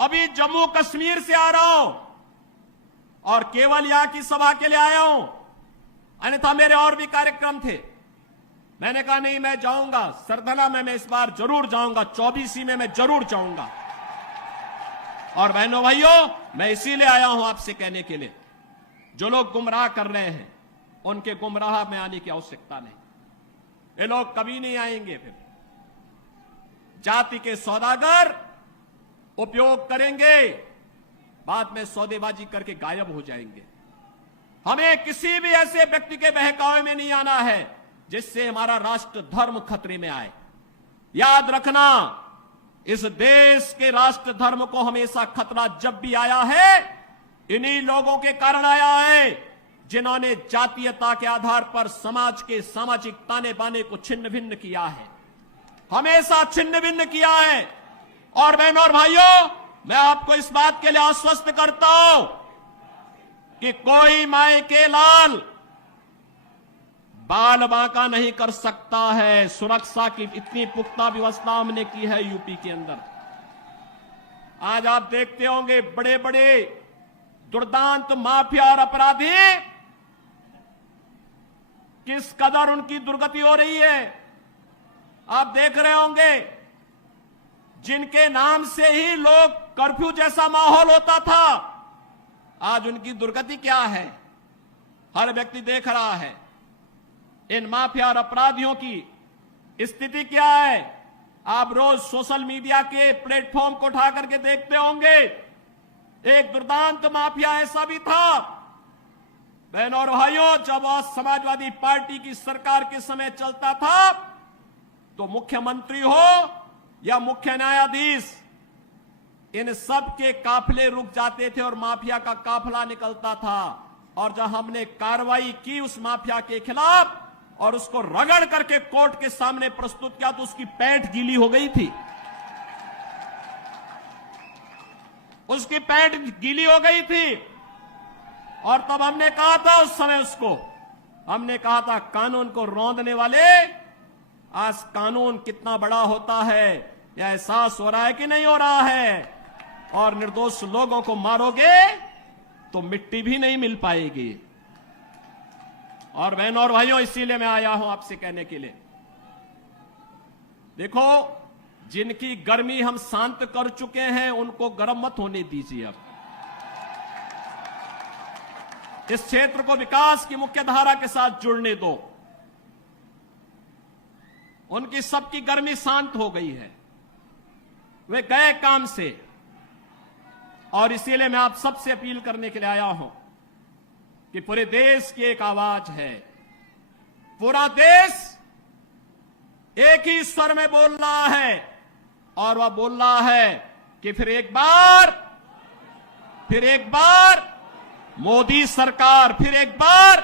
अभी जम्मू कश्मीर से आ रहा हूं और केवल यहां की सभा के लिए आया हूं, अन्यथा मेरे और भी कार्यक्रम थे। मैंने कहा नहीं, मैं जाऊंगा सरधना में, मैं इस बार जरूर जाऊंगा, 24 में मैं जरूर जाऊंगा। और बहनों भाइयों, मैं इसीलिए आया हूं आपसे कहने के लिए, जो लोग गुमराह कर रहे हैं उनके गुमराह में आने की आवश्यकता नहीं। ये लोग कभी नहीं आएंगे। फिर जाति के सौदागर उपयोग करेंगे, बाद में सौदेबाजी करके गायब हो जाएंगे। हमें किसी भी ऐसे व्यक्ति के बहकावे में नहीं आना है जिससे हमारा राष्ट्र धर्म खतरे में आए। याद रखना, इस देश के राष्ट्र धर्म को हमेशा खतरा जब भी आया है, इन्हीं लोगों के कारण आया है जिन्होंने जातीयता के आधार पर समाज के सामाजिक ताने बाने को छिन्न भिन्न किया है, हमेशा छिन्न भिन्न किया है। और बहनों और भाइयों, मैं आपको इस बात के लिए आश्वस्त करता हूं कि कोई माए के लाल बाल बांका नहीं कर सकता है। सुरक्षा की इतनी पुख्ता व्यवस्था हमने की है यूपी के अंदर। आज आप देखते होंगे बड़े बड़े दुर्दांत माफिया और अपराधी किस कदर उनकी दुर्गति हो रही है। आप देख रहे होंगे, जिनके नाम से ही लोग कर्फ्यू जैसा माहौल होता था, आज उनकी दुर्गति क्या है, हर व्यक्ति देख रहा है। इन माफिया और अपराधियों की स्थिति क्या है, आप रोज सोशल मीडिया के प्लेटफॉर्म को उठा करके देखते होंगे। एक दुर्दांत माफिया ऐसा भी था, बहनों और भाइयों, जब वह समाजवादी पार्टी की सरकार के समय चलता था तो मुख्यमंत्री हो या मुख्य न्यायाधीश, इन सब के काफिले रुक जाते थे और माफिया का काफिला निकलता था। और जब हमने कार्रवाई की उस माफिया के खिलाफ और उसको रगड़ करके कोर्ट के सामने प्रस्तुत किया तो उसकी पैंट गीली हो गई थी, उसकी पैंट गीली हो गई थी। और तब हमने कहा था, उस समय उसको हमने कहा था, कानून को रौंदने वाले, आज कानून कितना बड़ा होता है यह एहसास हो रहा है कि नहीं हो रहा है। और निर्दोष लोगों को मारोगे तो मिट्टी भी नहीं मिल पाएगी। और बहनों और भाइयों, इसीलिए मैं आया हूं आपसे कहने के लिए, देखो, जिनकी गर्मी हम शांत कर चुके हैं उनको गर्म मत होने दीजिए। अब इस क्षेत्र को विकास की मुख्य धारा के साथ जुड़ने दो। उनकी सबकी गर्मी शांत हो गई है, वे गए काम से। और इसीलिए मैं आप सबसे अपील करने के लिए आया हूं कि पूरे देश की एक आवाज है, पूरा देश एक ही स्वर में बोल रहा है। और वह बोल रहा है कि फिर एक बार मोदी सरकार, फिर एक बार